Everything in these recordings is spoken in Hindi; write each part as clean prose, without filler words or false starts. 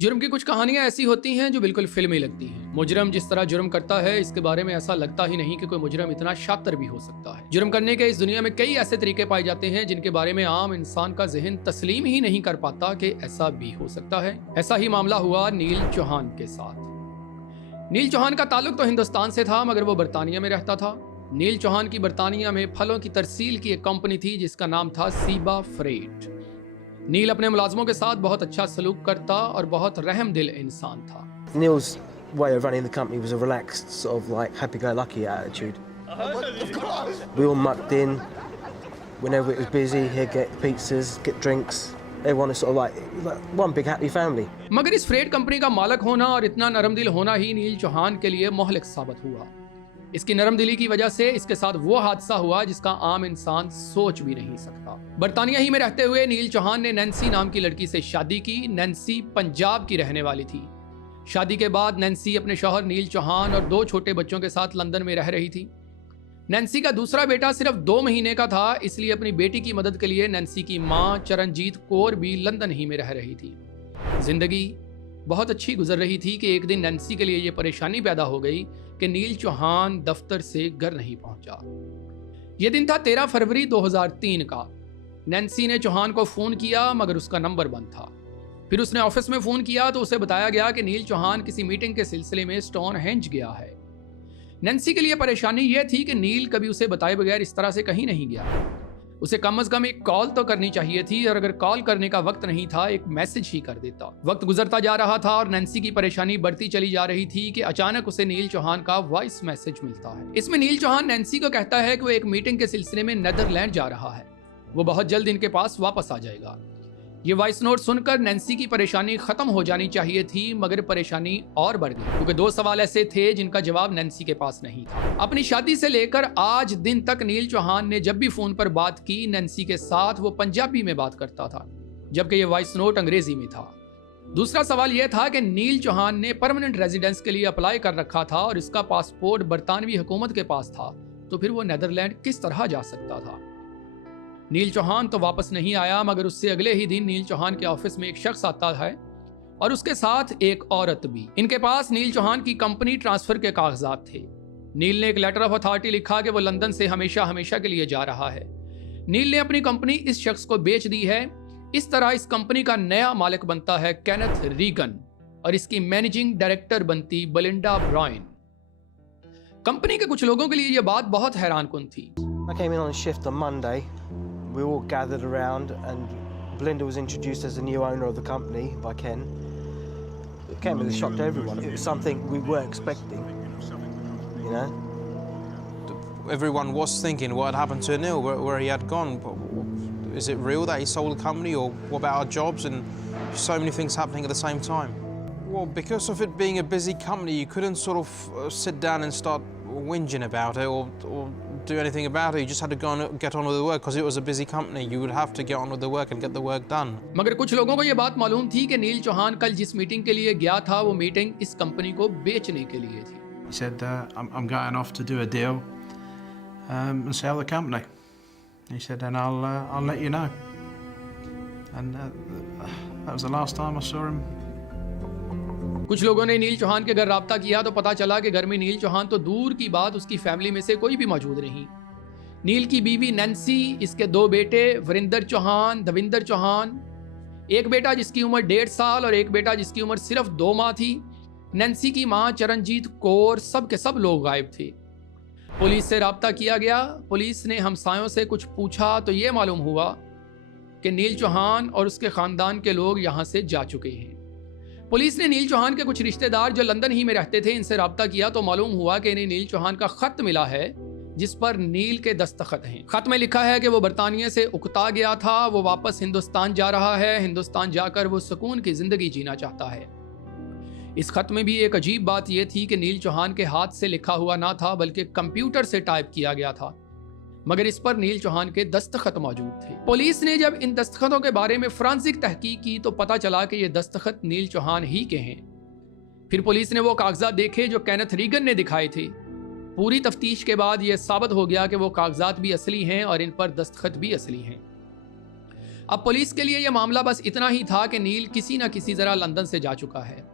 जुर्म की कुछ कहानियां ऐसी होती हैं जो बिल्कुल फिल्मी लगती हैं। मुजरम जिस तरह जुर्म करता है इसके बारे में ऐसा लगता ही नहीं कि कोई मुजरम इतना शातिर भी हो सकता है। जुर्म करने के इस दुनिया में कई ऐसे तरीके पाए जाते हैं जिनके बारे में आम इंसान का जहन तस्लीम ही नहीं कर पाता कि ऐसा भी हो सकता है। ऐसा ही मामला हुआ नील चौहान के साथ। नील चौहान का ताल्लुक तो हिंदुस्तान से था मगर वो बरतानिया में रहता था। नील चौहान की बरतानिया में फलों की तरसील की एक कंपनी थी जिसका नाम था सीबा फ्रेट। नील अपने मुलाजमों के साथ बहुत अच्छा सलूक करता और बहुत रहमदिल इंसान था। Neil's way of running the company was a relaxed, sort of like happy-go-lucky attitude. We all mucked in. Whenever it was busy, he'd get pizzas, get drinks. Everyone is sort of like one big happy family. मगर इस फ्रेट कंपनी का मालिक होना और इतना नरमदिल होना ही नील चौहान के लिए मोहलिक साबित हुआ। इसकी नरमदिली की वजह से इसके साथ वो हादसा हुआ जिसका आम इंसान सोच भी नहीं सकता। बरतानिया ही में रहते हुए नील चौहान ने नैन्सी नाम की लड़की से शादी की। नैन्सी पंजाब की रहने वाली थी। शादी के बाद नैन्सी अपने शौहर नील चौहान और 2 छोटे बच्चों के साथ लंदन में रह रही थी। नैन्सी का दूसरा बेटा सिर्फ 2 महीने का था, इसलिए अपनी बेटी की मदद के लिए नैन्सी की मां चरणजीत कौर भी लंदन ही में रह रही थी। जिंदगी बहुत अच्छी गुजर रही थी कि एक दिन नैन्सी के लिए यह परेशानी पैदा हो गई कि नील चौहान दफ्तर से घर नहीं पहुंचा। यह दिन था 13 फरवरी 2003 का। नैन्सी ने चौहान को फोन किया मगर उसका नंबर बंद था। फिर उसने ऑफिस में फोन किया तो उसे बताया गया कि नील चौहान किसी मीटिंग के सिलसिले में स्टोनहेंज गया है। नैन्सी के लिए परेशानी यह थी कि नील कभी उसे बताए बगैर इस तरह से कहीं नहीं गया। उसे कम से कम एक कॉल तो करनी चाहिए थी और अगर कॉल करने का वक्त नहीं था एक मैसेज ही कर देता। वक्त गुजरता जा रहा था और नैन्सी की परेशानी बढ़ती चली जा रही थी कि अचानक उसे नील चौहान का वॉइस मैसेज मिलता है। इसमें नील चौहान नैन्सी को कहता है कि वो एक मीटिंग के सिलसिले में नीदरलैंड जा रहा है, वो बहुत जल्द इनके पास वापस आ जाएगा। ये वॉइस नोट सुनकर नैन्सी की परेशानी खत्म हो जानी चाहिए थी मगर परेशानी और बढ़ गई क्योंकि 2 सवाल ऐसे थे जिनका जवाब नैन्सी के पास नहीं था। अपनी शादी से लेकर आज दिन तक नील चौहान ने जब भी फोन पर बात की नैन्सी के साथ वो पंजाबी में बात करता था जबकि ये वॉइस नोट अंग्रेजी में था। दूसरा सवाल यह था कि नील चौहान ने परमानेंट रेजिडेंस के लिए अप्लाई कर रखा था और इसका पासपोर्ट बरतानवी हुकूमत के पास था, तो फिर वो नीदरलैंड किस तरह जा सकता था। नील चौहान तो वापस नहीं आया मगर उससे अगले ही दिन नील चौहान के ऑफिस में एक शख्स आता है और उसके साथ एक औरत भी। इनके पास नील चौहान की कंपनी ट्रांसफर के कागजात थे। नील ने एक लेटर ऑफ अथॉरिटी लिखा कि वो लंदन से हमेशा हमेशा के लिए जा रहा है। नील ने अपनी कंपनी इस शख्स को बेच दी है। इस तरह इस कंपनी का नया मालिक बनता है केनेथ रीगन और इसकी मैनेजिंग डायरेक्टर बनती बेलिंडा ब्रायन। कंपनी के कुछ लोगों के लिए यह बात बहुत हैरानकुन थी। I came in on shift on Monday. We all gathered around and Belinda was introduced as the new owner of the company by Ken. It came as a shock to everyone. It was something we weren't expecting, you know. Everyone was thinking what had happened to Neil, where he had gone. Is it real that he sold the company, or what about our jobs? And so many things happening at the same time. Well, because of it being a busy company, you couldn't sort of sit down and start whinging about it or do anything about it. You just had to go and get on with the work because it was a busy company. You would have to get on with the work and get the work done. मगर कुछ लोगों को ये बात मालूम थी कि नील चौहान कल जिस मीटिंग के लिए गया था वो मीटिंग इस कंपनी को बेचने के लिए थी। He said, I'm going off to do a deal and sell the company. He said, and I'll let you know. And that was the last time I saw him. कुछ लोगों ने नील चौहान के घर राब्ता किया तो पता चला कि घर में नील चौहान तो दूर की बात उसकी फैमिली में से कोई भी मौजूद नहीं। नील की बीवी नैन्सी, इसके 2 बेटे वरिंदर चौहान, दविंदर चौहान, एक बेटा जिसकी उम्र 1.5 साल और एक बेटा जिसकी उम्र सिर्फ 2 माह थी। नैन्सी की मां चरणजीत कौर, सब के सब लोग गायब थे। पुलिस से राब्ता किया गया। पुलिस ने हमसायों से कुछ पूछा तो ये मालूम हुआ कि नील चौहान और उसके खानदान के लोग यहाँ से जा चुके हैं। पुलिस ने नील चौहान के कुछ रिश्तेदार जो लंदन ही में रहते थे इनसे राब्ता किया तो मालूम हुआ कि इन्हें नील चौहान का खत मिला है जिस पर नील के दस्तखत हैं। खत में लिखा है कि वो बरतानिया से उकता गया था, वो वापस हिंदुस्तान जा रहा है, हिंदुस्तान जाकर वो सुकून की जिंदगी जीना चाहता है। इस खत में भी एक अजीब बात यह थी कि नील चौहान के हाथ से लिखा हुआ ना था बल्कि कंप्यूटर से टाइप किया गया था, मगर इस पर नील चौहान के दस्तखत मौजूद थे। पुलिस ने जब इन दस्तखतों के बारे में फोरेंसिक तहकीक की तो पता चला कि ये दस्तखत नील चौहान ही के हैं। फिर पुलिस ने वो कागजात देखे जो केनेथ रीगन ने दिखाए थे। पूरी तफ्तीश के बाद यह साबित हो गया कि वो कागजात भी असली हैं और इन पर दस्तखत भी असली हैं। अब पुलिस के लिए यह मामला बस इतना ही था कि नील किसी न किसी तरह लंदन से जा चुका है।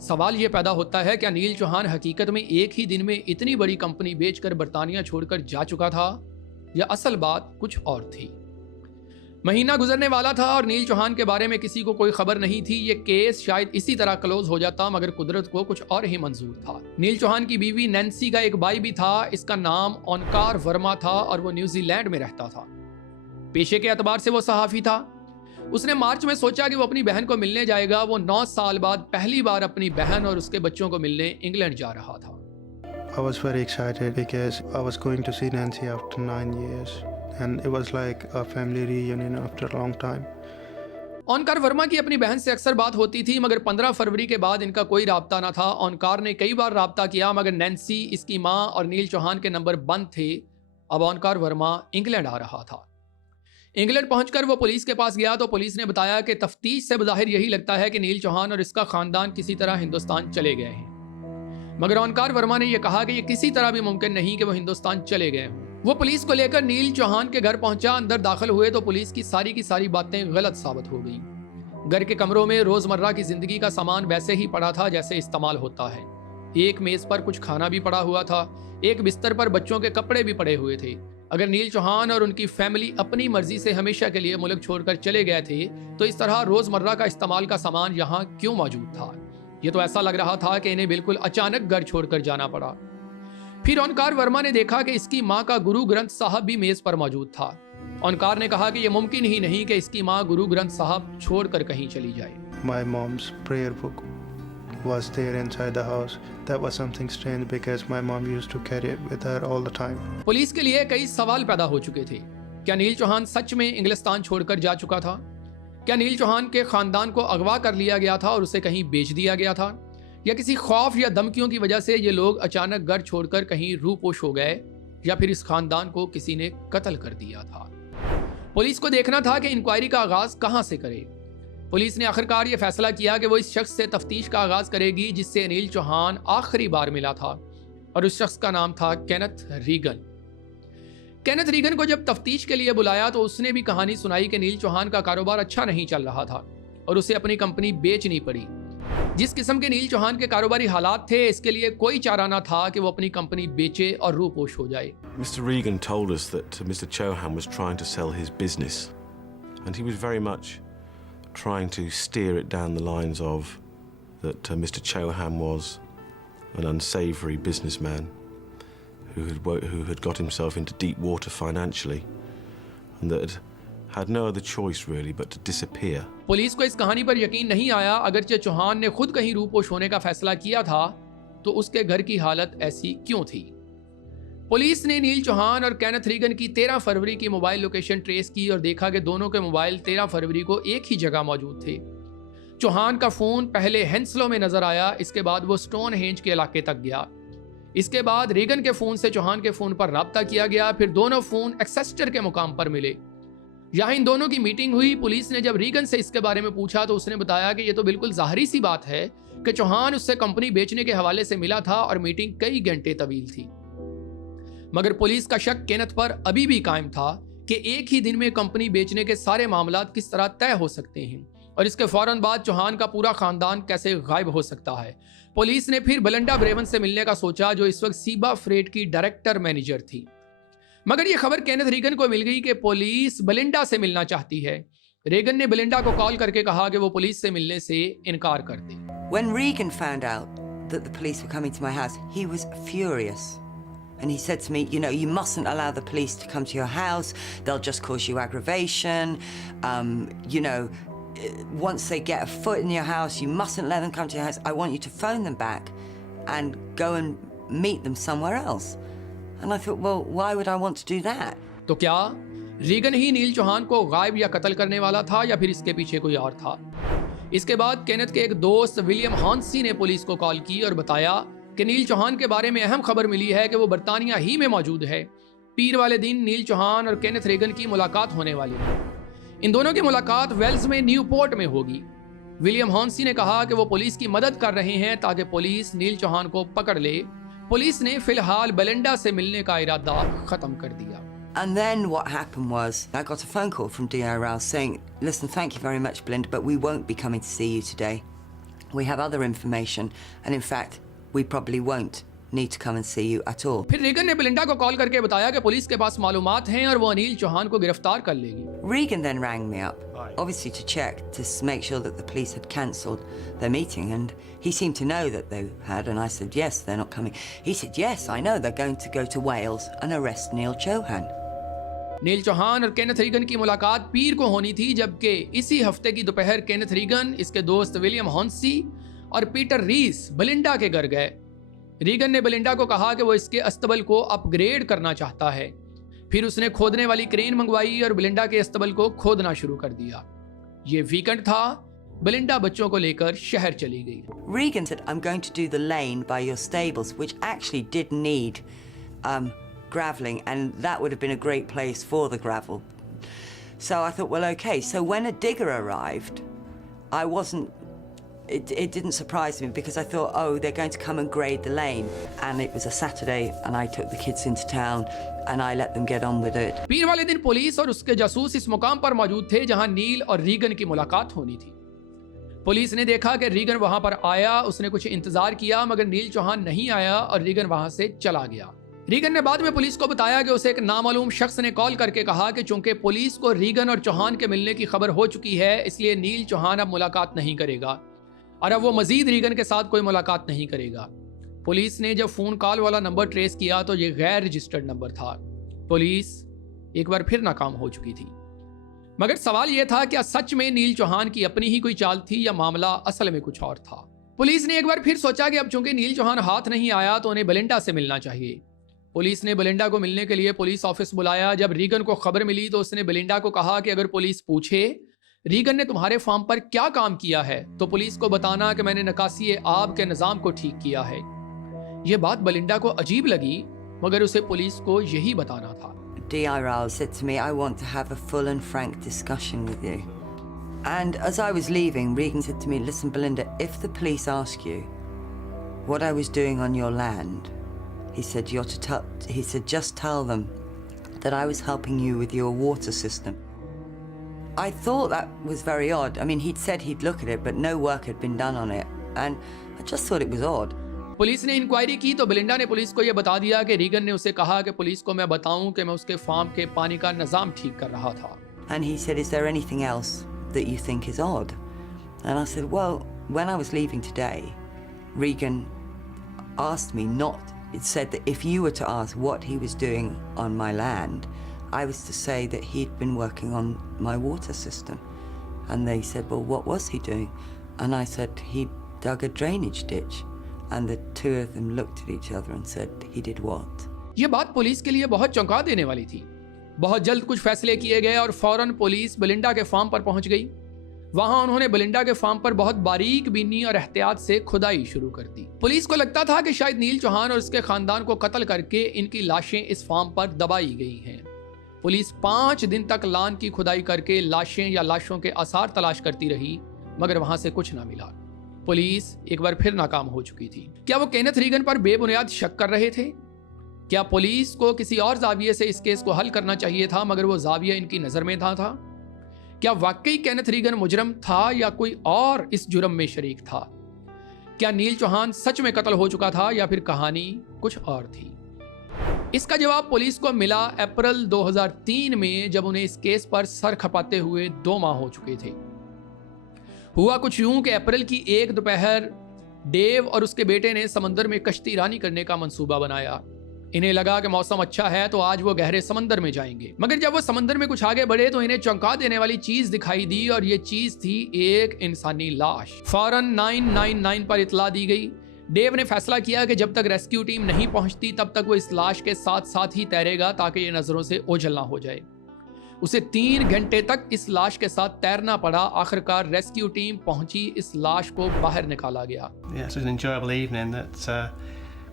सवाल यह पैदा होता है, क्या नील चौहान हकीकत में एक ही दिन में इतनी बड़ी कंपनी बेचकर बर्तानिया छोड़कर जा चुका था, या असल बात कुछ और थी? महीना गुजरने वाला था और नील चौहान के बारे में किसी को कोई खबर नहीं थी। ये केस शायद इसी तरह क्लोज हो जाता, मगर कुदरत को कुछ और ही मंजूर था। नील चौहान की बीवी नैन्सी का एक भाई भी था। इसका नाम ओंकार वर्मा था और वो न्यूजीलैंड में रहता था। पेशे के एतबार से वो सहाफी था। उसने मार्च में सोचा कि वो अपनी बहन को मिलने जाएगा। वो 9 साल बाद पहली बार अपनी बहन और उसके बच्चों को मिलने इंग्लैंड जा रहा था। I was very excited because I was going to see Nancy after 9 years and it was like a family reunion after a long time. ओंकार वर्मा की अपनी बहन से अक्सर बात होती थी, मगर 15 फरवरी के बाद इनका कोई राब्ता ना था। ओंकार ने कई बार राब्ता किया, मगर नैन्सी, इसकी माँ और नील चौहान के नंबर बंद थे। अब ओंकार वर्मा इंग्लैंड आ रहा था। इंग्लैंड पहुंचकर वो पुलिस के पास गया तो पुलिस ने बताया कि तफ्तीश से बज़ाहिर यही लगता है कि नील चौहान और इसका खानदान किसी तरह हिंदुस्तान चले गए हैं। मगर ओंकार वर्मा ने यह कहा कि यह किसी तरह भी मुमकिन नहीं कि वो हिंदुस्तान चले गए हों। वो पुलिस को लेकर नील चौहान के घर पहुंचा। अंदर दाखिल हुए तो पुलिस की सारी बातें गलत साबित हो गई। घर के कमरों में रोजमर्रा की जिंदगी का सामान वैसे ही पड़ा था जैसे इस्तेमाल होता है। एक मेज पर कुछ खाना भी पड़ा हुआ था। एक बिस्तर पर बच्चों के कपड़े भी पड़े हुए थे। अगर नील चौहान और उनकी फैमिली अपनी मर्जी से हमेशा के लिए मुल्क छोड़कर चले गए थे तो इस तरह रोजमर्रा का इस्तेमाल का सामान यहाँ क्यों मौजूद था? ये तो ऐसा लग रहा था कि इन्हें बिल्कुल अचानक घर छोड़कर जाना पड़ा। फिर ओंकार वर्मा ने देखा कि इसकी माँ का गुरु ग्रंथ साहब भी मेज पर मौजूद था। ओंकार ने कहा कि यह मुमकिन ही नहीं कि इसकी माँ गुरु ग्रंथ साहब छोड़कर कहीं चली जाए। My mom's prayer book was there inside the house. That was something strange because my mom used to carry it with her all the time. Police के लिए कई सवाल पैदा हो चुके थे। क्या नील चौहान सच में इंग्लिस्तान छोड़कर जा चुका था? क्या नील चौहान के खानदान को अगवा कर लिया गया था और उसे कहीं बेच दिया गया था? या किसी खौफ या धमकियों की वजह से ये लोग अचानक घर छोड़कर कहीं रूपोश हो गए? या फिर इस खानदान को किसी ने कत्ल कर दिया था? पुलिस को देखना था कि इंक्वायरी का आगाज कहां से करे। पुलिस ने आखिरकार यह फैसला किया कि वो इस शख्स से तफ्तीश का आगाज करेगी जिससे नील चौहान आखिरी बार मिला था, और उस शख्स का नाम था केनेथ रीगन। केनेथ रीगन को जब तफ्तीश के लिए बुलाया तो उसने भी कहानी सुनाई कि नील चौहान का कारोबार अच्छा नहीं चल रहा था और उसे अपनी कंपनी बेचनी पड़ी। जिस किस्म के नील चौहान के कारोबारी हालात थे, इसके लिए कोई चारा ना था कि वो अपनी कंपनी बेचे और रूपोश हो जाए। Mr. Regan told us that Mr. Chohan was trying to sell his business, and he was very much trying to steer it down the lines of that Mr. Chohan was an unsavoury businessman who had got himself into deep water financially, and that had no other choice really but to disappear. Police को इस कहानी पर यकीन नहीं आया। अगरचे चौहान ने खुद कहीं रूपोश होने का फैसला किया था तो उसके घर की हालत ऐसी क्यों थी? पुलिस ने नील चौहान और केनेथ रीगन की 13 फरवरी की मोबाइल लोकेशन ट्रेस की और देखा कि दोनों के मोबाइल 13 फरवरी को एक ही जगह मौजूद थे। चौहान का फोन पहले हेंसलो में नजर आया, इसके बाद वो स्टोन हेंज के इलाके तक गया। इसके बाद रीगन के फोन से चौहान के फोन पर राब्ता किया गया। फिर दोनों फोन एक्सेस्टर के मुकाम पर मिले। यहाँ इन दोनों की मीटिंग हुई। पुलिस ने जब रीगन से इसके बारे में पूछा तो उसने बताया कि यह तो बिल्कुल जाहिर सी बात है कि चौहान उससे कंपनी बेचने के हवाले से मिला था और मीटिंग कई घंटे तवील थी। मगर पुलिस का शक केनेथ पर अभी भी कायम था कि एक ही दिन में कंपनी बेचने के सारे मामला किस तरह तय हो सकते हैं और इसके फौरन बाद चौहान का पूरा खानदान कैसे गायब हो सकता है। पुलिस ने फिर बेलिंडा ब्रेवन से मिलने का सोचा, जो इस वक्त सीबा फ्रेट की डायरेक्टर मैनेजर थी। मगर यह खबर केनेथ रीगन को मिल गई कि पुलिस बेलिंडा से मिलना चाहती है। रीगन ने बेलिंडा को कॉल करके कहा कि वो पुलिस से मिलने से इनकार कर दे। When Regan found out that the police were coming to my house, he was furious. And he said to me, you know, you mustn't allow the police to come to your house. They'll just cause you aggravation. You know, once they get a foot in your house, you mustn't let them come to your house. I want you to phone them back and go and meet them somewhere else. And I thought, well, why would I want to do that? तो क्या रीगन ही नील चौहान को गायब या कत्ल करने वाला था या फिर इसके पीछे कोई और था? इसके बाद केनेथ के एक दोस्त विलियम हॉन्सी ने पुलिस को कॉल की और बताया कि नील चौहान के बारे में अहम खबर मिली है कि वो बर्तानिया ही में मौजूद है। पीर वाले दिन नील चौहान और केनेथ रीगन की मुलाकात होने वाली है। इन दोनों की मुलाकात वेल्स में न्यूपोर्ट में होगी। विलियम हॉन्सी ने कहा कि वो पुलिस की मदद कर रहे हैं ताकि पुलिस नील चौहान को पकड़ ले। पुलिस ने फिलहाल बेलिंडा से मिलने का इरादा खत्म कर दिया। And then what happened was I got a phone call from DRL saying, listen, thank you very much, Belinda, but we won't be coming to see you today. We have other information, and in fact, we probably won't need to come and see you at all. फिर रीगन ने बेलिंडा को कॉल करके बताया कि पुलिस के पास मालूमात हैं और वो अनिल चौहान को गिरफ्तार कर लेगी। Regan then rang me up, obviously to check, to make sure that the police had cancelled their meeting, and he seemed to know that they had, and I said, yes, they're not coming. He said, yes, I know, they're going to go to Wales and arrest Neil Chohan. नील चौहान और केनेथ रीगन की मुलाकात पीर को होनी थी, जबकि इसी हफ्ते की दोपहर केनेथ रीगन, इसके दोस्त विलियम हॉन्सी और पीटर रीस बेलिंडा के घर गए। रीगन ने बेलिंडा को कहा कि वो इसके अस्तबल को अपग्रेड करना चाहता है। फिर उसने खोदने वाली क्रेन मंगवाई और बेलिंडा के अस्तबल को खोदना शुरू कर दिया। ये वीकेंड था, बेलिंडा बच्चों को लेकर शहर चली गई। Regan said, I'm going to do the lane by your stables, which actually did need gravelling, and that would have been a great place for the gravel. So I thought, well, okay. So when a digger arrived, I wasn't, it didn't surprise me, because I thought, oh, they're going to come and grade the lane. And it was a Saturday, and I took the kids into town, and I let them get on with it. पीर वाले दिन पुलिस और उसके जासूस इस मुकाम पर मौजूद थे जहां नील और रीगन की मुलाकात होनी थी। पुलिस ने देखा कि रीगन वहां पर आया, उसने कुछ इंतजार किया, मगर नील चौहान नहीं आया और रीगन वहां से चला गया। रीगन ने बाद में पुलिस को बताया कि उसे एक नामालूम शख्स ने कॉल करके कहा कि चूंकि पुलिस को रीगन और चौहान के मिलने की खबर हो चुकी है, इसलिए नील चौहान अब मुलाकात नहीं करेगा और अब वो मजीद रीगन के साथ कोई मुलाकात नहीं करेगा। पुलिस ने जब फोन कॉल वाला नंबर ट्रेस किया तो ये गैर रजिस्टर्ड नंबर था। पुलिस एक बार फिर नाकाम हो चुकी थी। मगर सवाल यह था, क्या सच में नील चौहान की अपनी ही कोई चाल थी या मामला असल में कुछ और था? पुलिस ने एक बार फिर सोचा कि अब चूंकि नील चौहान हाथ नहीं आया तो उन्हें बेलिंडा से मिलना चाहिए। पुलिस ने बेलिंडा को मिलने के लिए पुलिस ऑफिस बुलाया। जब रीगन को खबर मिली तो उसने बेलिंडा को कहा कि अगर पुलिस पूछे रीगन ने तुम्हारे फार्म पर क्या काम किया है तो पुलिस को बताना कि मैंने निकासी आब के निज़ाम को ठीक किया है। यह बात बेलिंडा को अजीब लगी, मगर उसे पुलिस को यही बताना था। DRL said to me, I want to have a full and frank discussion with you. And as I was leaving, Regan said to me, listen, Belinda, if the police ask you what I was doing on your land, he said, just tell them that I was helping you with your water system. I thought that was very odd. I mean, he'd said he'd look at it, but no work had been done on it. And I just thought it was odd. Police ने इंक्वायरी की तो बेलिंडा ने पुलिस को यह बता दिया कि रीगन ने उसे कहा कि पुलिस को मैं बताऊं कि मैं उसके फार्म के पानी का निजाम ठीक कर रहा था। And he said, is there anything else that you think is odd? And I said, well, when I was leaving today, Regan asked me not, it said that if you were to ask what he was doing on my land, I was to say that he'd been working on my water system. And they said, well, what was he doing? And I said, he dug a drainage ditch. And the two of them looked at each other and said, he did what? ये बात पुलिस के लिए बहुत चौंका देने वाली थी। बहुत जल्द कुछ फैसले किए गए और फौरन पुलिस बेलिंडा के फार्म पर पहुंच गई। वहां उन्होंने बेलिंडा के फार्म पर बहुत बारीक बीनी और एहतियात से खुदाई शुरू कर दी। पुलिस को लगता था कि शायद नील चौहान और उसके खानदान को कत्ल करके इनकी लाशें इस फार्म पर दबाई गई हैं। पुलिस 5 दिन तक लान की खुदाई करके लाशें या लाशों के आसार तलाश करती रही, मगर वहां से कुछ ना मिला। पुलिस एक बार फिर नाकाम हो चुकी थी। क्या वो केनेथ रीगन पर बेबुनियाद शक कर रहे थे? क्या पुलिस को किसी और जाविये से इस केस को हल करना चाहिए था, मगर वो जाविया इनकी नजर में था? क्या वाकई केनेथ रीगन मुजरम था या कोई और इस जुर्म में शरीक था? क्या नील चौहान सच में कत्ल हो चुका था या फिर कहानी कुछ और थी? इसका जवाब पुलिस को मिला अप्रैल 2003 में, जब उन्हें इस केस पर सर खपाते हुए 2 माह हो चुके थे। हुआ कुछ यूं कि अप्रैल की एक दोपहर डेव और उसके बेटे ने समंदर में कश्ती रानी करने का मंसूबा बनाया। इन्हें लगा कि मौसम अच्छा है तो आज वो गहरे समंदर में जाएंगे, मगर जब वो समंदर में कुछ आगे बढ़े तो इन्हें चौंका देने वाली चीज दिखाई दी, और ये चीज थी एक इंसानी लाश। फौरन 999 पर इतला दी गई। डेव ने फैसला किया कि जब तक रेस्क्यू टीम नहीं पहुंचती तब तक वो इस लाश के साथ साथ ही तैरेगा ताकि ये नजरों से ओझल ना हो जाए। उसे 3 घंटे तक इस लाश के साथ तैरना पड़ा। आखिरकार रेस्क्यू टीम पहुंची, इस लाश को बाहर निकाला गया। Yeah, it was an enjoyable evening that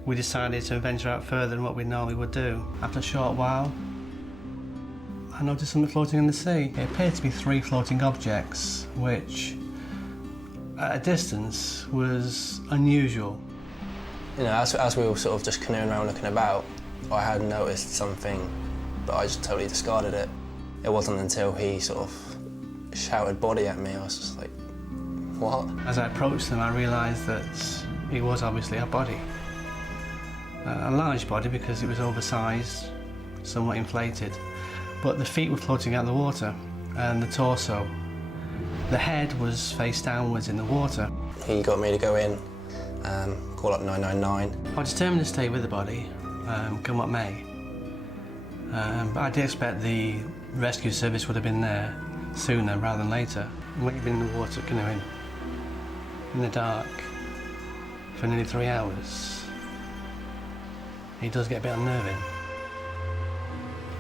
we decided to venture out further than what we normally would do. After a short while, I noticed something floating in the sea. It appeared to be 3 floating objects, which at a distance was unusual. You know, as we were sort of just canoeing around looking about, I had noticed something but I just totally discarded it. It wasn't until he sort of shouted body at me, I was just like, what? As I approached them, I realised that it was obviously a body. A large body because it was oversized, somewhat inflated. But the feet were floating out of the water, and the torso. The head was face downwards in the water. He got me to go in, call up 999. I was determined to stay with the body, come what may. But I did expect the rescue service would have been there sooner rather than later. When you've been in the water canoeing in the dark for nearly 3 hours, it does get a bit unnerving.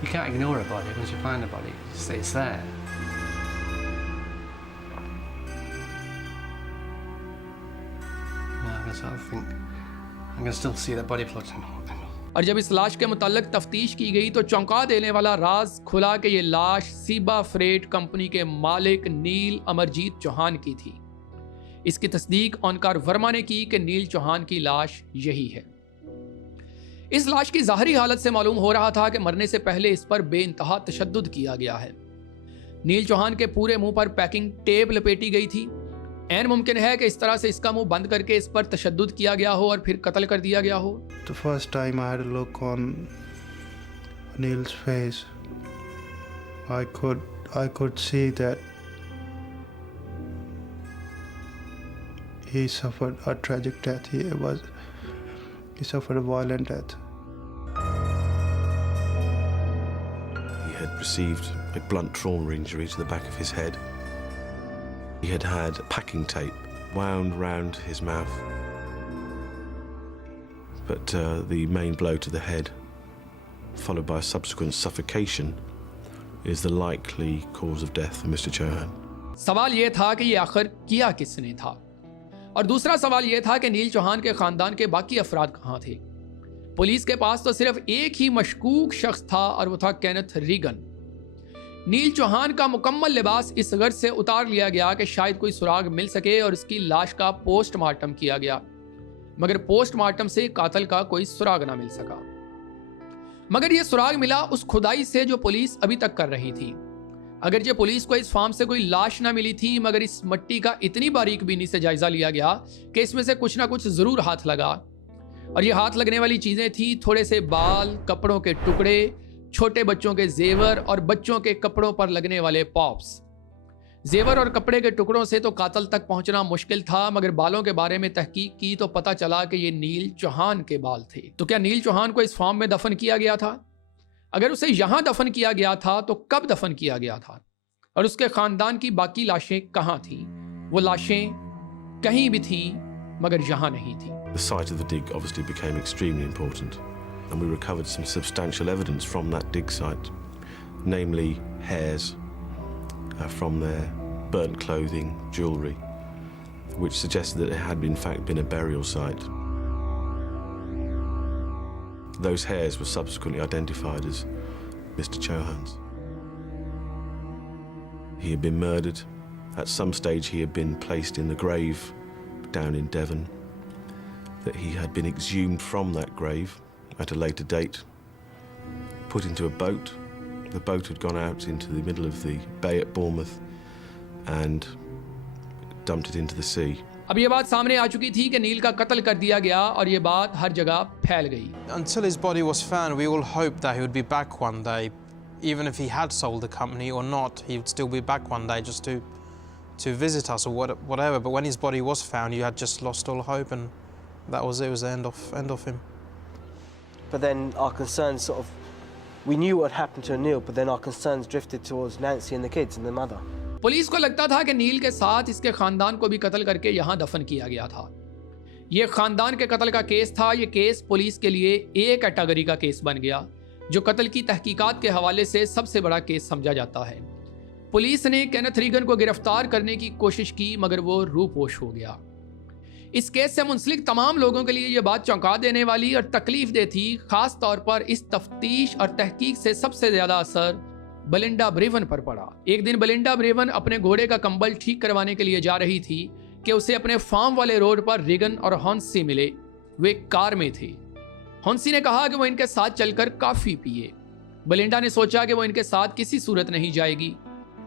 You can't ignore a body once you find a body, it's there. No, I guess I think I can still see that body floating. और जब इस लाश के मुताल्लिक तफ्तीश की गई तो चौंका देने वाला राज खुला कि ये लाश सीबा फ्रेट कंपनी के मालिक नील अमरजीत चौहान की थी। इसकी तस्दीक ओंकार वर्मा ने की कि नील चौहान की लाश यही है। इस लाश की ज़ाहरी हालत से मालूम हो रहा था कि मरने से पहले इस पर बेइंतहा तशद्दुद किया गया है। नील चौहान के पूरे मुंह पर पैकिंग टेप लपेटी गई थी। ऐन मुमकिन है कि इस तरह से इसका मुंह बंद करके इस पर तशद्दुद किया गया हो और फिर कत्ल कर दिया गया हो। The first time I had a look on Neil's face, I could see that he suffered a tragic death. He suffered a violent death. He had received a blunt trauma injury to the back of his head. He had had packing tape wound round his mouth. But the main blow to the head, followed by subsequent suffocation, is the likely cause of death for Mr. Chohan. सवाल ये था कि ये आखिर किया किसने था, और दूसरा सवाल ये था कि नील चौहान के खानदान के बाकी अफराद कहाँ थे। पुलिस के पास तो सिर्फ एक ही मशकूक शख्स था और वो था केनेथ रीगन। नील चौहान का मुकम्मल लिबास इस गर्ज से उतार लिया गया कि शायद कोई सुराग मिल सके और इसकी लाश का पोस्टमार्टम किया गया, मगर पोस्टमार्टम से कातल का कोई सुराग ना मिल सका। मगर यह सुराग मिला उस खुदाई से जो पुलिस अभी तक कर रही थी। अगर ये पुलिस को इस फार्म से कोई लाश ना मिली थी, मगर इस मिट्टी का इतनी बारीक बीनी से जायजा लिया गया कि इसमें से कुछ ना कुछ जरूर हाथ लगा। और ये हाथ लगने वाली चीजें थी थोड़े से बाल, कपड़ों के टुकड़े, छोटे बच्चों के जेवर और बच्चों के कपड़ों पर लगने वाले पॉप्स। जेवर और कपड़े के टुकड़ों से तो कातल तक पहुंचना मुश्किल था, मगर बालों के बारे में तहकीक की तो पता चला कि ये नील चौहान के बाल थे। तो क्या नील चौहान को इस फार्म में दफन किया गया था? अगर उसे यहां दफन किया गया था तो कब दफन किया गया था? और उसके खानदान की बाकी लाशें कहां थीं? वो लाशें कहीं भी थीं, मगर यहां नहीं थी। The site of the dig obviously became extremely important, and we recovered some substantial evidence from that dig site, namely hairs from their burnt clothing, jewellery, which suggested that it had in fact been a burial site. Those hairs were subsequently identified as Mr. Chohan's. He had been murdered. At some stage he had been placed in the grave down in Devon, that he had been exhumed from that grave at a later date, put into a boat. The boat had gone out into the middle of the bay at Bournemouth and dumped it into the sea. अब ये बात सामने आ चुकी थी कि नील का कत्ल कर दिया गया और ये बात हर जगह फैल गई। Until his body was found, we all hoped that he would be back one day. Even if he had sold the company or not, he would still be back one day just to visit us or whatever. But when his body was found, you had just lost all hope, and that was it. It was the end of him. But then our concerns sort of, we knew what had happened to Neil, but then our concerns drifted towards Nancy and the kids and the mother. Police को लगता था कि नील के साथ इसके खानदान को भी कत्ल करके यहाँ दफन किया गया था। ये खानदान के कत्ल का केस था। ये केस पुलिस के लिए ए कैटेगरी का केस बन गया, जो कत्ल की तहकीकात के हवाले से सबसे बड़ा केस समझा जाता है। पुलिस ने केनेथ रीगन को गिरफ्तार करने की कोशिश की, मगर वो रूपोश हो गया। इस केस से मुंसलिक तमाम लोगों के लिए यह बात चौंका देने वाली और तकलीफ दे थी। खास तौर पर इस तफ्तीश और तहकीक से सबसे ज्यादा असर बेलिंडा ब्रेवन पर पड़ा। एक दिन बेलिंडा ब्रेवन अपने घोड़े का कंबल ठीक करवाने के लिए जा रही थी कि उसे अपने फार्म वाले रोड पर रीगन और हॉन्सी मिले। वे कार में थे। हॉन्सी ने कहा कि वो इनके साथ चलकर काफी पिए। बेलिंडा ने सोचा कि वो इनके साथ किसी सूरत नहीं जाएगी।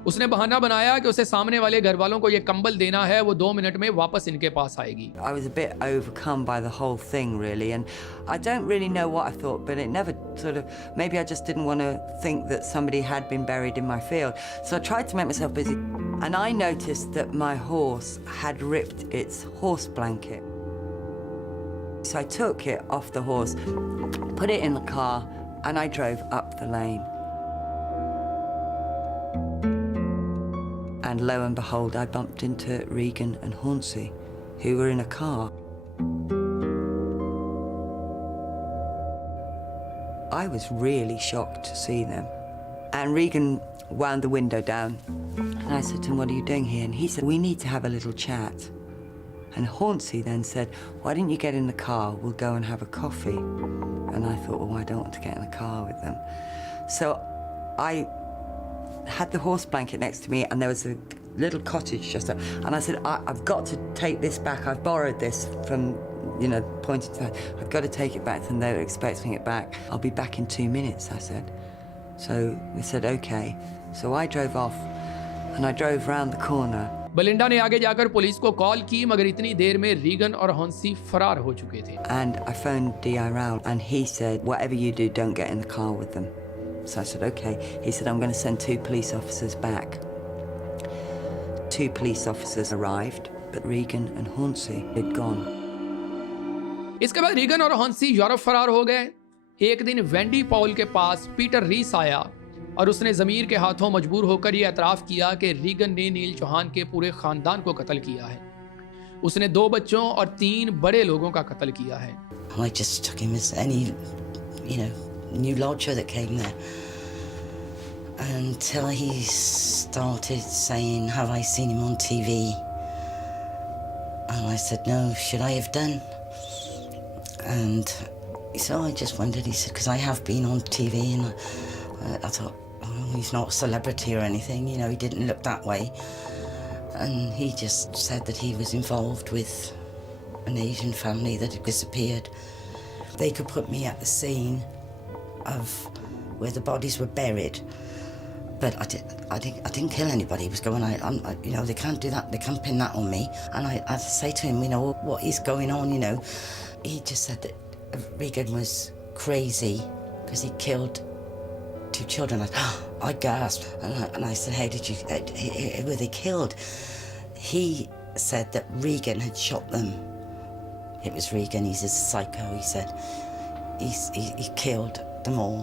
उसने बहाना बनाया कि उसे सामने वाले घर वालों को ये कंबल देना है, वो 2 मिनट में वापस इनके पास आएगी। I was a bit overcome by the whole thing, really, and I don't really know what I thought, but it never sort of, maybe I just didn't want to think that somebody had been buried in my field. So I tried to make myself busy, and I noticed that my horse had ripped its horse blanket. So I took it off the horse, put it in the car, and I drove up the lane. And lo and behold, I bumped into Regan and Hornsey, who were in a car. I was really shocked to see them. And Regan wound the window down. And I said to him, "What are you doing here?" And he said, "We need to have a little chat." And Hornsey then said, "Why didn't you get in the car? We'll go and have a coffee." And I thought, well, I don't want to get in the car with them. So I had the horse blanket next to me, and there was a little cottage just there. And I said, I've got to take this back. I've borrowed this from, pointing to that. I've got to take it back, and they were expecting it back. I'll be back in 2 minutes, I said. So they said, okay. So I drove off, and I drove round the corner. Belinda ने आगे जाकर पुलिस को कॉल की, मगर इतनी देर में रीगन और हॉन्सी फरार हो चुके थे। And I phoned DI round, and he said, whatever you do, don't get in the car with them. So I said, okay. He said, I'm going to send 2 police officers back. 2 police officers arrived, but Regan and Hornsey had gone. इसके बाद रीगन और हॉन्सी यूरोप फरार हो गए। एक दिन वेंडी पॉल के पास पीटर रीस आया और उसने ज़मीर के हाथों मजबूर होकर यह एतराफ़ किया कि रीगन ने नील चौहान के पूरे ख़ानदान को कत्ल किया है। उसने 2 बच्चों और 3 बड़े लोगों का कत्ल किया है। I just took him as any, new lodger that came there. Until he started saying, have I seen him on TV? And I said, no, should I have done? And so I just wondered, he said, because I have been on TV, and I thought, oh, he's not a celebrity or anything, he didn't look that way. And he just said that he was involved with an Asian family that had disappeared. They could put me at the scene of where the bodies were buried, but I didn't kill anybody. He was going, they can't do that. They can't pin that on me. And I say to him, what is going on? He just said that Regan was crazy because he killed 2 children. I gasped, and I said, who were they killed? He said that Regan had shot them. It was Regan. He's a psycho. He said he killed them all.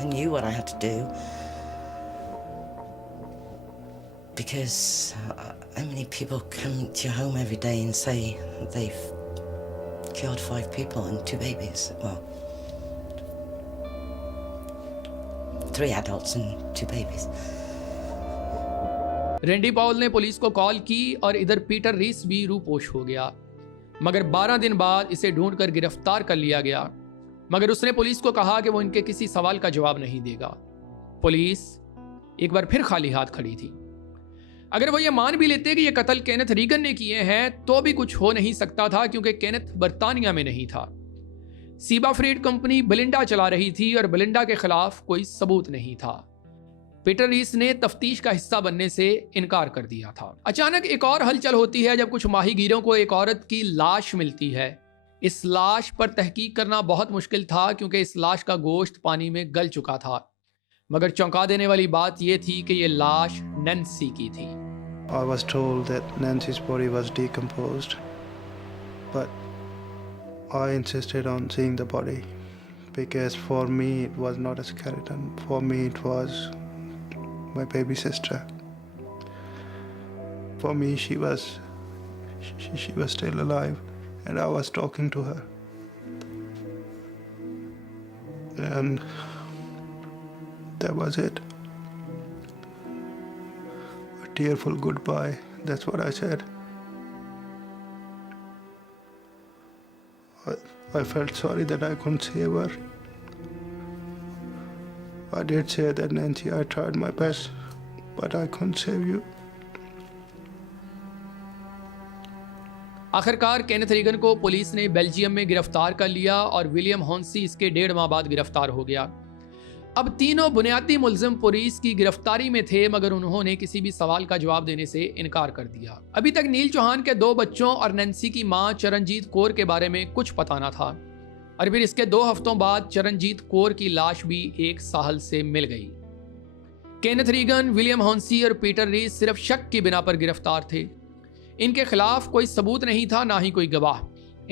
I knew what I had to do, because how many people come to your home every day and say they've killed 5 people and 2 babies? Well, 3 adults and 2 babies. रेंडी Paul ने पुलिस को कॉल की और इधर पीटर रीस भी रूपोश हो गया, मगर 12 दिन बाद इसे ढूंढकर गिरफ्तार कर लिया गया। मगर उसने पुलिस को कहा कि वो इनके किसी सवाल का जवाब नहीं देगा। पुलिस एक बार फिर खाली हाथ खड़ी थी। अगर वो ये मान भी लेते कि ये कत्ल केनेथ रीगन ने किए हैं, तो भी कुछ हो नहीं सकता था, क्योंकि केनेथ बर्तानिया में नहीं था। सीबा फ्रीड कंपनी बेलिंडा चला रही थी और बेलिंडा के खिलाफ कोई सबूत नहीं था। पीटर रीस ने तफ्तीश का हिस्सा बनने से इनकार कर दिया था। अचानक एक और हलचल होती है जब कुछ माहीगीरों को एक औरत की लाश मिलती है। इस लाश पर तहकीक करना बहुत मुश्किल था, क्योंकि इस लाश का गोश्त पानी में गल चुका था। मगर चौंका देने वाली बात यह थी कि यह लाश नैन्सी की थी। I was told that Nancy's body was decomposed, but I insisted on seeing the body, because for me it was not a skeleton. For me it was my baby sister. For me she was still alive, and I was talking to her. And that was it. A tearful goodbye, that's what I said. I felt sorry that I couldn't save her. I did say that, Nancy, I tried my best, but I couldn't save you. आखिरकार केनेथ रीगन को पुलिस ने बेल्जियम में गिरफ्तार कर लिया और विलियम हॉन्सी इसके 1.5 माह बाद गिरफ्तार हो गया। अब तीनों बुनियादी मुलजिम पुलिस की गिरफ्तारी में थे, मगर उन्होंने किसी भी सवाल का जवाब देने से इनकार कर दिया। अभी तक नील चौहान के 2 बच्चों और नैन्सी की मां चरणजीत कौर के बारे में कुछ पता न था, और फिर इसके 2 हफ्तों बाद चरणजीत कौर की लाश भी एक साहल से मिल गई। केनेथ रीगन, विलियम हॉन्सी और पीटर रीस सिर्फ शक की बिना पर गिरफ्तार थे। इनके खिलाफ कोई सबूत नहीं था, ना ही कोई गवाह।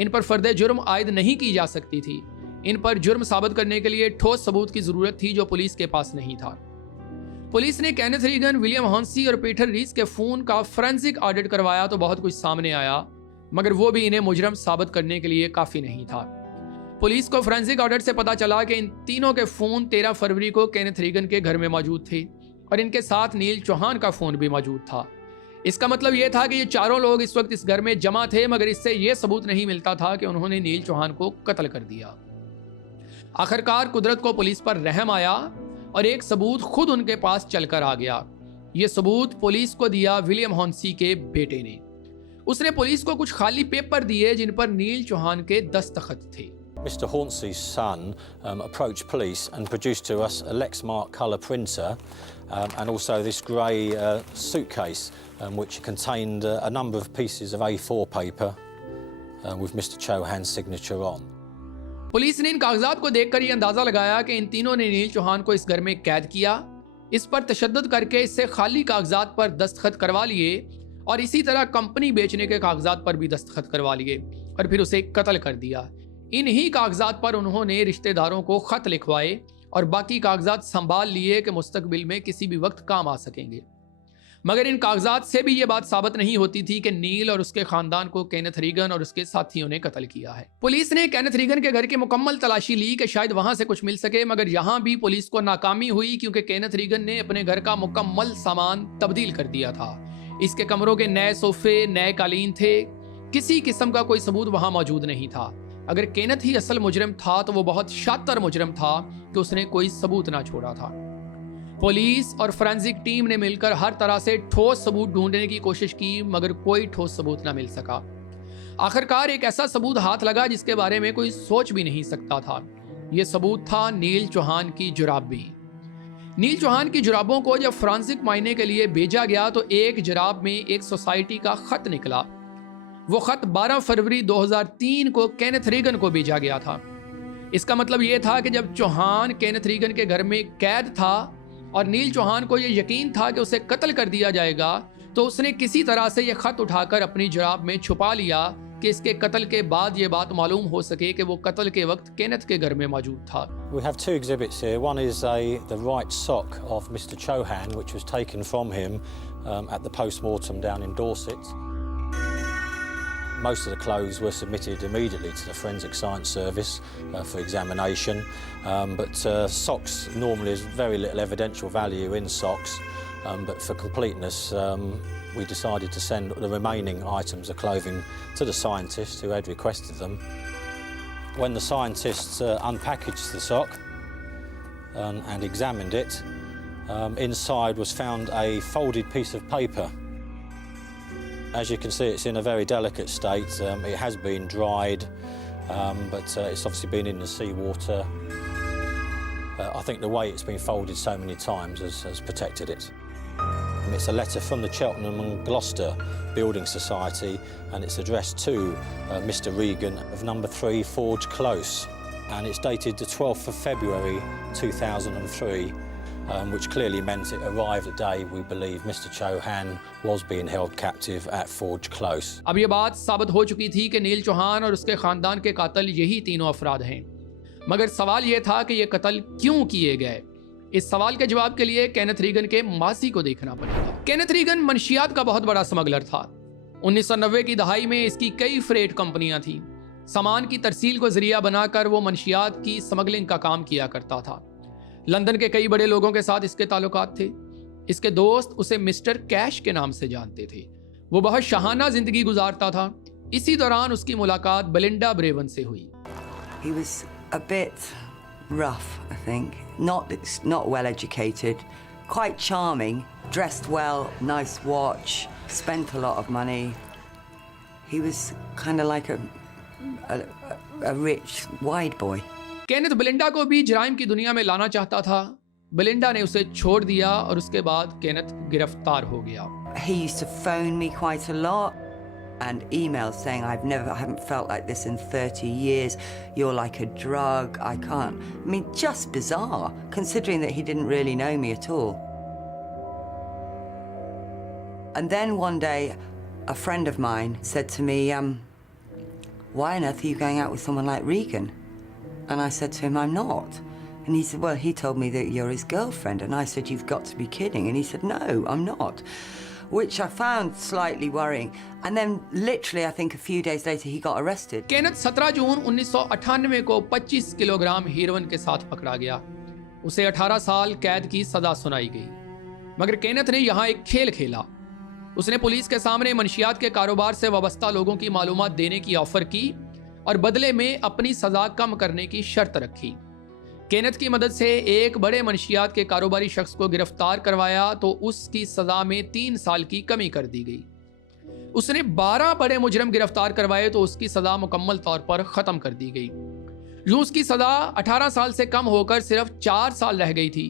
इन पर फर्द जुर्म आयद नहीं की जा सकती थी। इन पर जुर्म साबित करने के लिए ठोस सबूत की जरूरत थी, जो पुलिस के पास नहीं था। पुलिस ने केनेथ रीगन, विलियम हॉन्सी और पीटर रीस के फोन का फोरेंसिक ऑडिट करवाया तो बहुत कुछ सामने आया, मगर वो भी इन्हें मुजरम साबित करने के लिए काफी नहीं था। पुलिस को फोरेंसिक ऑडिट से पता चला कि इन तीनों के फोन 13 फरवरी को केनेथ रीगन के घर में मौजूद थे और इनके साथ नील चौहान का फोन भी मौजूद था। इसका मतलब यह था कि ये चारों लोग इस वक्त इस घर में जमा थे, मगर इससे यह सबूत नहीं मिलता था कि उन्होंने नील चौहान को कत्ल कर दिया। आखिरकार कुदरत को पुलिस पर रहम आया और एक सबूत खुद उनके पास चलकर आ गया। यह सबूत पुलिस को दिया विलियम हॉन्सी के बेटे ने। उसने पुलिस को कुछ खाली पेपर दिए जिन पर नील चौहान के दस्तखत थे। Mr. Hornsey's son approached police and produced to us a Lexmark colour printer and also this grey suitcase which contained a number of pieces of A4 paper with Mr. Chohan's signature on. Police ने इन कागजात को देखकर यह अंदाजा लगाया कि इन तीनों ने नील चौहान को इस घर में कैद किया, इस पर तशद्दुद करके इससे खाली कागजात पर दस्तखत करवा लिए और इसी तरह कंपनी बेचने के कागजात पर भी दस्तखत करवा लिए और फिर उसे कत्ल कर दिया। इन्हीं कागजात पर उन्होंने रिश्तेदारों को खत लिखवाए और बाकी कागजात संभाल लिए कि मुस्तकबिल में किसी भी वक्त काम आ सकेंगे। मगर इन कागजात से भी ये बात साबित नहीं होती थी कि नील और उसके खानदान को केनेथ रीगन और उसके साथियों ने कत्ल किया है। पुलिस ने केनेथ रीगन के घर की मुकम्मल तलाशी ली कि शायद वहां से कुछ मिल सके, मगर यहां भी पुलिस को नाकामी हुई क्योंकि केनेथ रीगन ने अपने घर का मुकम्मल सामान तब्दील कर दिया था। इसके कमरों के नए सोफे, नए कालीन थे। किसी किस्म का कोई सबूत वहां मौजूद नहीं था। अगर केनेथ ही असल मुजरिम था तो वो बहुत शातिर मुजरिम था कि उसने कोई सबूत ना छोड़ा था। पुलिस और फोरेंसिक टीम ने मिलकर हर तरह से ठोस सबूत ढूंढने की कोशिश की, मगर कोई ठोस सबूत ना मिल सका। आखिरकार एक ऐसा सबूत हाथ लगा जिसके बारे में कोई सोच भी नहीं सकता था। यह सबूत था नील चौहान की जुराबी। नील चौहान की जुराबों को जब फोरेंसिक मायने के लिए भेजा गया तो एक जुराब में एक सोसाइटी का खत निकला। वो खत 12 फरवरी 2003 को केनेथ रीगन को भेजा गया था। इसका मतलब यह था कि जब चौहान केनेथ रीगन के घर में कैद था और नील चौहान को यह यकीन था कि उसे कत्ल कर दिया जाएगा, तो उसने किसी तरह से यह खत उठाकर अपनी जुराब में छुपा लिया कि इसके कत्ल के बाद ये बात मालूम हो सके कि वो कत्ल के वक्त केनेथ के घर में मौजूद था। We have 2 exhibits here. One is the right sock of Mr. Chohan, which was taken from him at the post-mortem down in Dorset. Most of the clothes were submitted immediately to the Forensic Science Service for examination, but socks normally is very little evidential value in socks, but for completeness we decided to send the remaining items of clothing to the scientists who had requested them. When the scientists unpackaged the sock and examined it, inside was found a folded piece of paper. As you can see, it's in a very delicate state. It has been dried, but it's obviously been in the seawater. I think the way it's been folded so many times has protected it. It's a letter from the Cheltenham and Gloucester Building Society, and it's addressed to Mr. Regan of number 3 Forge Close, and it's dated the 12th of February 2003. Which clearly meant it arrived the day we believe Mr. Chohan was being held captive at Forge Close. अब ये बात साबित हो चुकी थी कि नील चौहान और उसके खानदान के कातिल यही तीनों अफराद हैं, मगर सवाल ये था कि ये कत्ल क्यों किए गए। इस सवाल के जवाब के लिए केनेथ रीगन के मासी को देखना पड़ेगा। केनेथ रीगन मंशियात का बहुत बड़ा स्मगलर था। 1990 की दहाई में इसकी कई फ्रेट कंपनियां थीं। सामान की तरसील को जरिया बनाकर वो मंशियात की स्मगलिंग का काम किया करता था। लंदन के कई बड़े लोगों के साथ इसके ताल्लुकात थे। इसके दोस्त उसे मिस्टर कैश के नाम से जानते थे। वो बहुत शाहाना जिंदगी गुजारता था। इसी दौरान उसकी मुलाकात बेलिंडा ब्रेवन से हुई। He was a bit rough, I think. Not well educated, quite charming, dressed well, nice watch, spent a lot of money. He was kind of like a rich white boy. Kenneth Belinda को भी जराइम की दुनिया में लाना चाहता था। बेलिंडा ने उसे छोड़ दिया और उसके बाद केनेथ गिरफ्तार हो गया। He used to phone me quite a lot and emails saying I haven't felt like this in 30 years. You're like a drug. I can't. I mean, just bizarre considering that he didn't really know me at all. And then one day, a friend of mine said to me, why on earth are you going out with someone like Regan? And I said to him, I'm not. And he said, well, he told me that you're his girlfriend. And I said, you've got to be kidding. And he said, no, I'm not. Which I found slightly worrying. And then literally, I think a few days later, he got arrested. Kenneth 17 जून 1998 को 25 किलोग्राम हीरोइन के साथ पकड़ा गया। उसे 18 साल कैद की सजा सुनाई गई। मगर केनेथ ने यहाँ एक खेल खेला। उसने पुलिस के सामने मनशियात के कारोबार से वाबस्ता लोगों की मालूमात देने की ऑफर की और बदले में अपनी सजा कम करने की शर्त रखी। केनेथ की मदद से एक बड़े मनशियात के कारोबारी शख्स को गिरफ्तार करवाया तो उसकी सजा में 3 साल की कमी कर दी गई। उसने 12 बड़े मुजरम गिरफ्तार करवाए तो उसकी सजा मुकम्मल तौर पर खत्म कर दी गई। यूं उसकी सजा 18 साल से कम होकर सिर्फ 4 साल रह गई थी।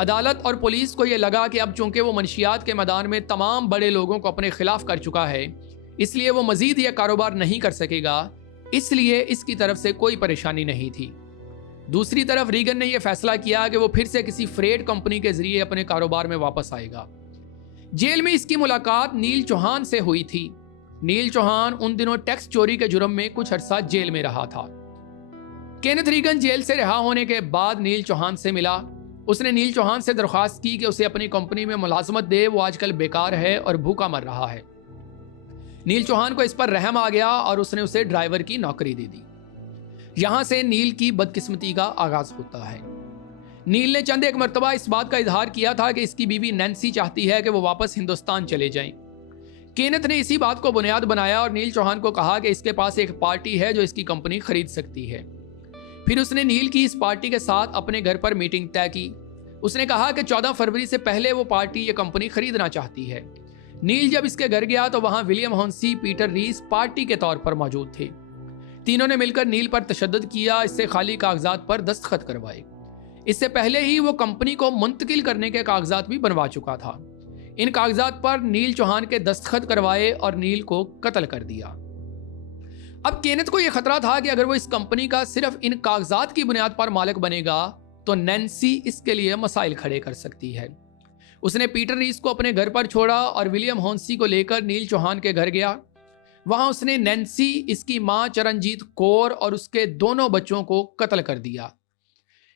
अदालत और पुलिस को यह लगा कि अब चूंकि वो मनशियात के मैदान में तमाम बड़े लोगों को अपने खिलाफ कर चुका है, इसलिए वो मजीद यह कारोबार नहीं कर सकेगा, इसलिए इसकी तरफ से कोई परेशानी नहीं थी। दूसरी तरफ रीगन ने यह फैसला किया कि वो फिर से किसी फ्रेड कंपनी के जरिए अपने कारोबार में वापस आएगा। जेल में इसकी मुलाकात नील चौहान से हुई थी। नील चौहान उन दिनों टैक्स चोरी के जुर्म में कुछ अरसा जेल में रहा था। केनेथ रीगन जेल से रिहा होने के बाद नील चौहान से मिला। उसने नील चौहान से दरख्वास्त की कि उसे अपनी कंपनी में मुलाजमत दे, वो आजकल बेकार है और भूखा मर रहा है। नील चौहान को इस पर रहम आ गया और उसने उसे ड्राइवर की नौकरी दे दी। यहां से नील की बदकिस्मती का आगाज होता है। नील ने चंद एक मरतबा इस बात का इजहार किया था कि इसकी बीवी नैन्सी चाहती है कि वो वापस हिंदुस्तान चले जाएं। केनेथ ने इसी बात को बुनियाद बनाया और नील चौहान को कहा कि इसके पास एक पार्टी है जो इसकी कंपनी खरीद सकती है। फिर उसने नील की इस पार्टी के साथ अपने घर पर मीटिंग तय की। उसने कहा कि 14 फरवरी से पहले वो पार्टी ये कंपनी खरीदना चाहती है। नील जब इसके घर गया तो वहां विलियम हॉन्सी, पीटर रीस पार्टी के तौर पर मौजूद थे। तीनों ने मिलकर नील पर तशद्दुद किया, इससे खाली कागजात पर दस्तखत करवाए। इससे पहले ही वो कंपनी को मुंतकिल करने के कागजात भी बनवा चुका था। इन कागजात पर नील चौहान के दस्तखत करवाए और नील को कत्ल कर दिया। अब केनेथ को यह खतरा था कि अगर वो इस कंपनी का सिर्फ इन कागजात की बुनियाद पर मालिक बनेगा तो नैन्सी इसके लिए मसाइल खड़े कर सकती है। उसने पीटर रीस को अपने घर पर छोड़ा और विलियम हॉन्सी को लेकर नील चौहान के घर गया। वहां उसने नैन्सी, इसकी मां चरणजीत कौर और उसके दोनों बच्चों को कत्ल कर दिया।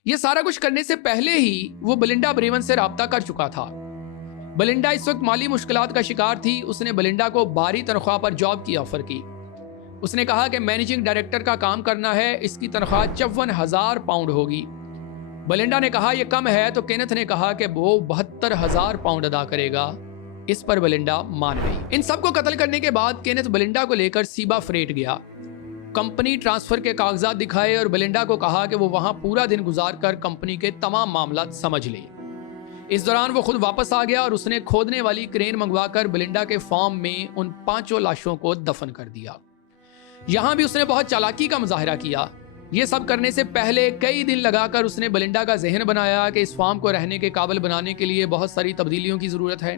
यह सारा कुछ करने से पहले ही वो बेलिंडा ब्रेवन से राब्ता कर चुका था। बेलिंडा इस वक्त माली मुश्किलात का शिकार थी। उसने बेलिंडा को भारी तनख्वाह पर जॉब की ऑफर की। उसने कहा कि मैनेजिंग डायरेक्टर का काम करना है, इसकी तनख्वाह 54,000 पाउंड होगी। बेलिंडा ने कहा यह कम है तो केनेथ ने कहा कि वो 72,000 पाउंड अदा करेगा। इस पर बेलिंडा मान गई। इन सबको कत्ल करने के बाद केनेथ बेलिंडा को लेकर सीबा फ्रेट गया। कंपनी ट्रांसफर के कागजात दिखाए और बेलिंडा को कहा कि वो वहां पूरा दिन गुजारकर कंपनी के तमाम मामला समझ ले। इस दौरान वो खुद वापस आ गया और उसने खोदने वाली क्रेन मंगवाकर बेलिंडा के फार्म में उन 5 लाशों को दफन कर दिया। यहां भी उसने बहुत चालाकी का मुजाहिरा किया। यह सब करने से पहले कई दिन लगाकर उसने बेलिंडा का जहन बनाया कि इस फार्म को रहने के काबिल बनाने के लिए बहुत सारी तब्दीलियों की जरूरत है,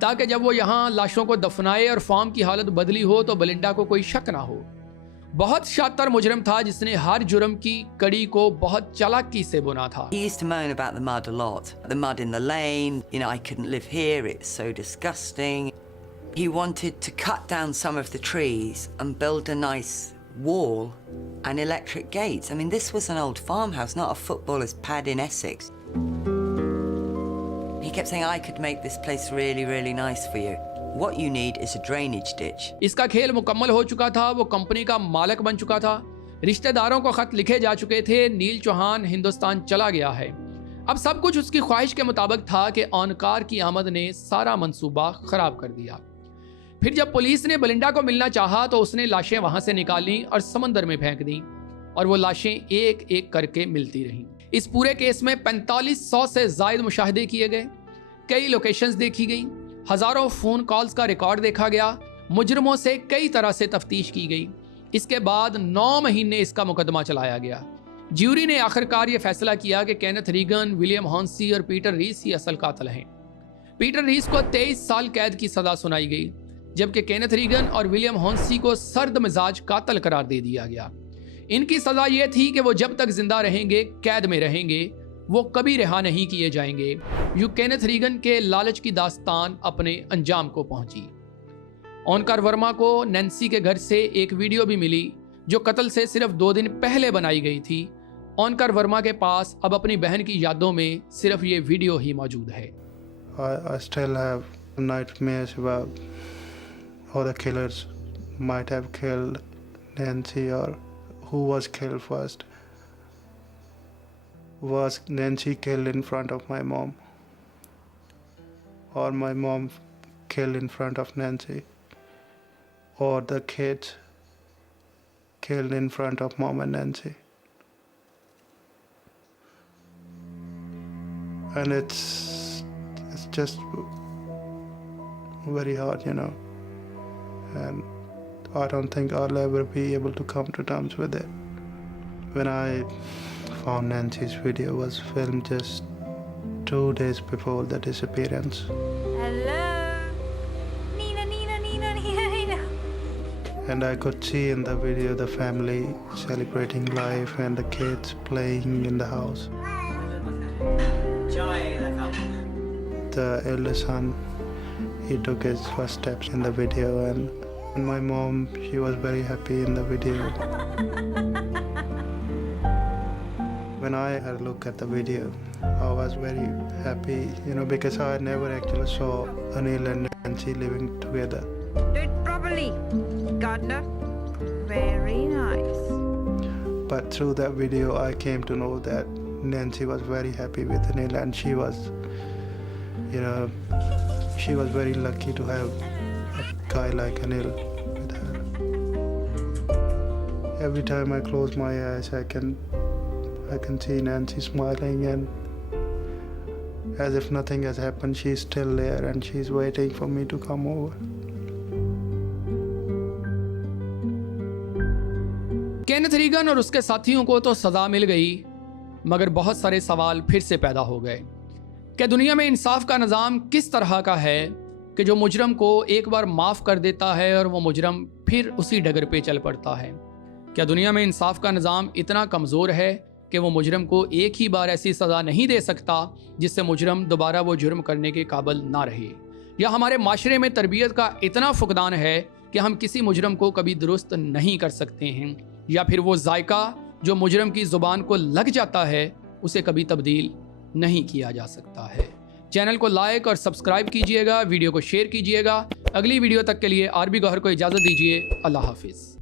ताकि जब वो यहाँ लाशों को दफनाए और फार्म की हालत बदली हो तो बेलिंडा को कोई शक ना हो। बहुत शातिर मुजरिम था जिसने हर जुर्म की कड़ी को बहुत चालाकी से बुना था। He used to moan about the mud a lot. The mud in the lane, you know, I couldn't live here, it's so disgusting. He wanted to cut down some of the trees and build a nice wall and electric gates. I mean, this was an old farmhouse, not a footballer's pad in Essex. He kept saying, I could make this place really, really nice for you. What you need is a drainage ditch. इसका खेल मुकम्मल हो चुका था। वो कंपनी का मालिक बन चुका था। रिश्तेदारों को खत लिखे जा चुके थे। नील चौहान हिंदुस्तान चला गया है। अब सब कुछ उसकी ख्वाहिश के मुताबिक था कि ऑनकार की आमद ने सारा मंसूबा खराब कर दिया। फिर जब पुलिस ने बेलिंडा को मिलना चाहा तो उसने लाशें वहां से निकाली और समंदर में फेंक दी और वो लाशें एक एक करके मिलती रहीं। इस पूरे केस में 4500 से जायद मुशाहिदे किए गए, कई लोकेशंस देखी गई, हजारों फोन कॉल्स का रिकॉर्ड देखा गया मुजरमों से कई तरह से तफ्तीश की गई। इसके बाद 9 महीने इसका मुकदमा चलाया गया। ज्यूरी ने आखिरकार ये फैसला किया कि केनेथ रीगन, विलियम हॉन्सी और पीटर रीस ही असल कातिल हैं। पीटर रीस को 23 साल कैद की सजा सुनाई गई, जबकि केनेथ रीगन और विलियम हॉन्सी को सर्द मिजाज कातिल करार दे दिया गया। इनकी सजा यह थी कि वो जब तक जिंदा रहेंगे, कैद में रहेंगे, वो कभी रिहा नहीं किए जाएंगे। यूं केनेथ रीगन के लालच की दास्तान अपने अंजाम को पहुंची। ओनकार वर्मा को नैन्सी के घर से एक वीडियो भी मिली जो कत्ल से सिर्फ 2 दिन पहले बनाई गई थी। ओनकार वर्मा के पास अब अपनी बहन की यादों में सिर्फ ये वीडियो ही मौजूद है। I still have nightmares about how the killers might have killed Nancy, or who was killed first. Was Nancy killed in front of my mom? Or my mom killed in front of Nancy? Or the kids killed in front of mom and Nancy? And it's just very hard, you know, and I don't think I'll ever be able to come to terms with it. When I found Nancy's video was filmed just 2 days before the disappearance. Hello, Nina, Nina, Nina, Nina, Nina. And I could see in the video the family celebrating life and the kids playing in the house. The eldest son, he took his first steps in the video, and my mom, she was very happy in the video. When I had a look at the video, I was very happy, you know, because I never actually saw Anil and Nancy living together. Do it properly, Gardner. Very nice. But through that video, I came to know that Nancy was very happy with Anil, and she was, you know, she was very lucky to have a guy like Anil with her. Every time I close my eyes, I can see Nancy smiling, and as if nothing has happened, she's still there and she's waiting for me to come over. Kenneth Reagan और उसके साथियों को तो सजा मिल गई, मगर बहुत सारे सवाल फिर से पैदा हो गए कि दुनिया में इंसाफ का निज़ाम किस तरह का है कि जो मुजरम को एक बार माफ़ कर देता है और वो मुजरम फिर उसी डगर पे चल पड़ता है। क्या दुनिया में इंसाफ का निज़ाम इतना कमज़ोर है कि वो मुजरम को एक ही बार ऐसी सज़ा नहीं दे सकता जिससे मुजरम दोबारा वो जुर्म करने के काबिल ना रहे? या हमारे माशरे में तरबियत का इतना फुकदान है कि हम किसी मुजरम को कभी दुरुस्त नहीं कर सकते हैं? या फिर वो जायका जो मुजरम की ज़ुबान को लग जाता है उसे कभी तब्दील नहीं किया जा सकता है? चैनल को लाइक और सब्सक्राइब कीजिएगा, वीडियो को शेयर कीजिएगा। अगली वीडियो तक के लिए आरबी गौहर को इजाज़त दीजिए। अल्लाह हाफिज़।